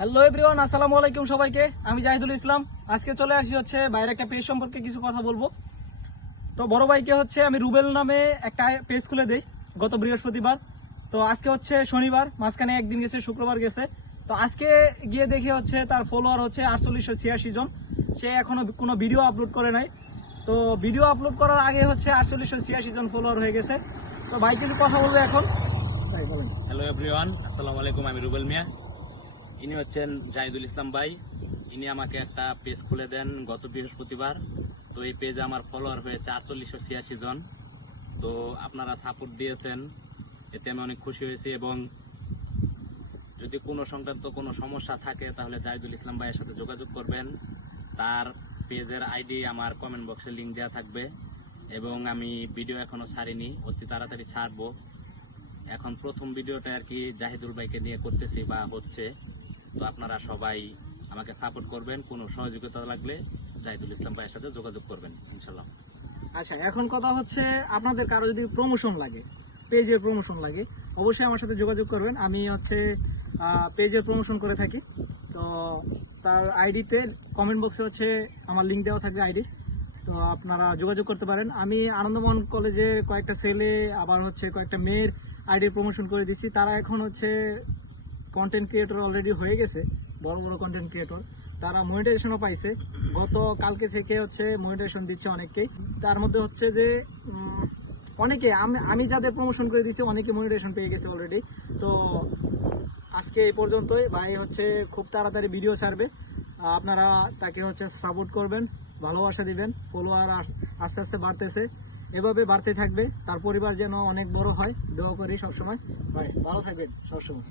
Hello everyone, আসসালামু আলাইকুম সবাইকে। আমি জাহিদুল ইসলাম। আজকে চলে আসি বাইরে একটা পেজ সম্পর্কে কিছু কথা বলবো। তো বড় ভাইকে আমি রুবেল নামে একটা পেজ খুলে দেই গত বৃহস্পতিবার। তো আজকে শনিবার, মাঝখানে একদিন গেছে, শুক্রবার গেছে। তো আজকে গিয়ে দেখি তার ফলোয়ার 4886 জন। সে এখনো কোনো ভিডিও আপলোড করে নাই। তো ভিডিও আপলোড করার আগে 4886 জন ফলোয়ার হয়ে গেছে। তো ভাই কিছু কথা বলবে এখন। ভাই বলেন। হ্যালো এভরিওয়ান, আসসালামু আলাইকুম। আমি রুবেল মিয়া। ইনি হচ্ছেন জাহিদুল ইসলাম ভাই। ইনি আমাকে একটা পেজ খুলে দেন গত বৃহস্পতিবার। তো এই পেজে আমার ফলোয়ার হয়েছে 4886 জন। তো আপনারা সাপোর্ট দিয়েছেন, এতে আমি অনেক খুশি হয়েছি। এবং যদি কোনো সংক্রান্ত কোনো সমস্যা থাকে তাহলে জাহিদুল ইসলাম ভাইয়ের সাথে যোগাযোগ করবেন। তার পেজের আইডি আমার কমেন্ট বক্সে লিঙ্ক দেওয়া থাকবে। এবং আমি ভিডিও এখনো ছাড়িনি, অতি তাড়াতাড়ি ছাড়বো। এখন প্রথম ভিডিওটা আর কি জাহিদুল ভাইকে নিয়ে করতেছি বা হচ্ছে। তো আপনারা সবাই আমাকে সাপোর্ট করবেন, কোনো সহযোগিতা লাগলে জাহিদুল ইসলাম ভাইয়ের সাথে যোগাযোগ করবেন ইনশাল্লাহ। আচ্ছা, এখন কথা আপনাদের কারো যদি প্রমোশন লাগে, পেজের প্রমোশন লাগে, অবশ্যই আমার সাথে যোগাযোগ করবেন। আমি পেজের প্রমোশন করে থাকি। তো তার আইডিতে কমেন্ট বক্সে আমার লিঙ্ক দেওয়া থাকবে আইডি। তো আপনারা যোগাযোগ করতে পারেন। আমি আনন্দমোহন কলেজের কয়েকটা ছেলে, আবার কয়েকটা মেয়ের আইডির প্রমোশন করে দিচ্ছি। তারা এখন কন্টেন্ট ক্রিয়েটর অলরেডি হয়ে গেছে, বড় বড় কন্টেন্ট ক্রিয়েটর। তারা মনিটাইজেশনও পাইছে। গত কালকে থেকে মনিটাইজেশন দিচ্ছে অনেককেই। তার মধ্যে যে অনেকে, আমি যাদের প্রমোশন করে দিচ্ছি অনেকে মনিটাইজেশন পেয়ে গেছে অলরেডি। তো আজকে এই পর্যন্তই। ভাই খুব তাড়াতাড়ি ভিডিও ছাড়বে। আপনারা তাকে সাপোর্ট করবেন, ভালোবাসা দিবেন। ফলোয়ার আস্তে আস্তে বাড়তেছে, এভাবে বাড়তে থাকবে। তার পরিবার যেন অনেক বড় হয়, দোয়া করি সবসময়। ভাই ভালো থাকবেন সবসময়।